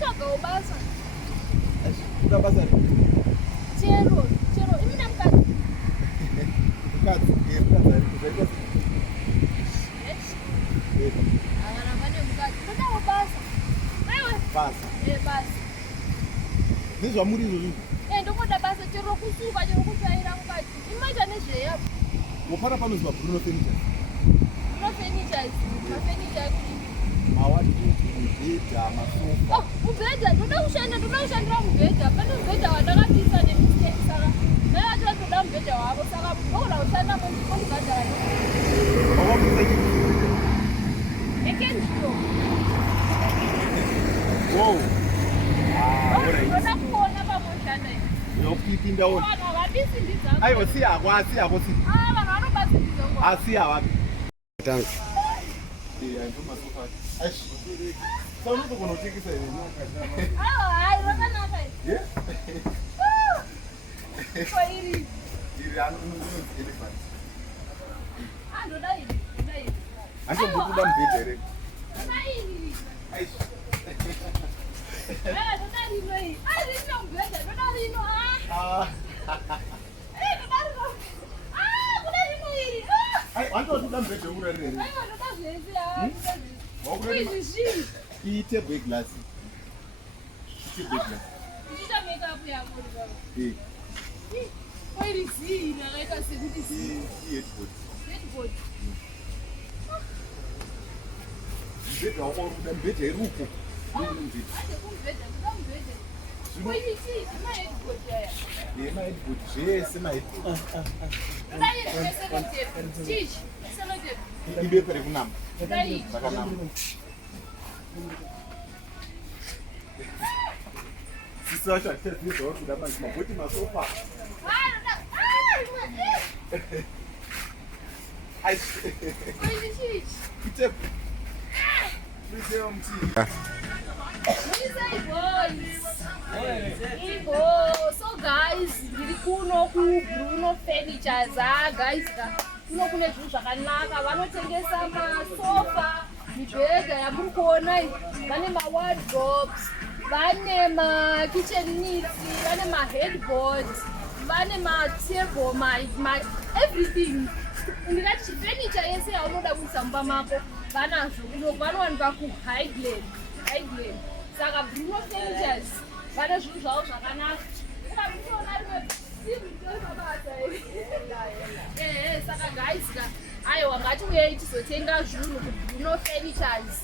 Ndinotsvaga basa. Kuda basa chero imina mukadzi kuzaita akana pane mukadzi todawo basa aiwe basa basa nezvamuri izvozvi ndokoda basa chero kusuka chero kutsvaira mukadzi imaita nezveyapo wopara panozi mabruno furnitures mafenicha mubhedha masofa mubhedha toda kushandira mubhedha pane mubhedha wandakapisa nemisteki saka naivatatoda mubhedha wavo saka okoda kushanda mondibhadhara ekenjiro toda kuona pamoshanda nokupindawo vanhu havabisi ndidzangu aiwa siyako vanhu vanobasi ndidzangu asiyawake Tangu. Saunotogona kutengesa here hai rakanaka iri ndoda iri andiobukuda mubhedha here toda iri toda rino iri rino mubhedha toda rino kuda rino iri andiotuda mubhedha wekurarira here aiwa ndoda zvese izvi zvii iitebwe glasi ichiita makeup yako ribaba iri zii rakaita sekuti headboard mubhedha wako uri kuda mubhedha iri uko maheadboard zvese maheadboard ibepe rekunama rakanama sisashatisha zvinhu zvauri kuda manje mabhoti masofa So guys, ndiri kuno kuBruno Furnitures. Guys, kuno kune zvinhu zvakanaka. Vanotengesa masofa, mibhedha yamuri kuona iyi. Vane mawardrobes, vane makitchen needs, vane maheadboards, vane matable, everything. Ndingati chifurniture yese yaunoda kuisa mumba mako vanazvo. Kuno vanowanikwa kuHighland. Saka Bruno Furnitures vane zvinhu zvavo zvakanaka. Ukamboona rimwe saka guys aiwa ngatiuyei tizotenga zvinhu kuBruno Furnitures.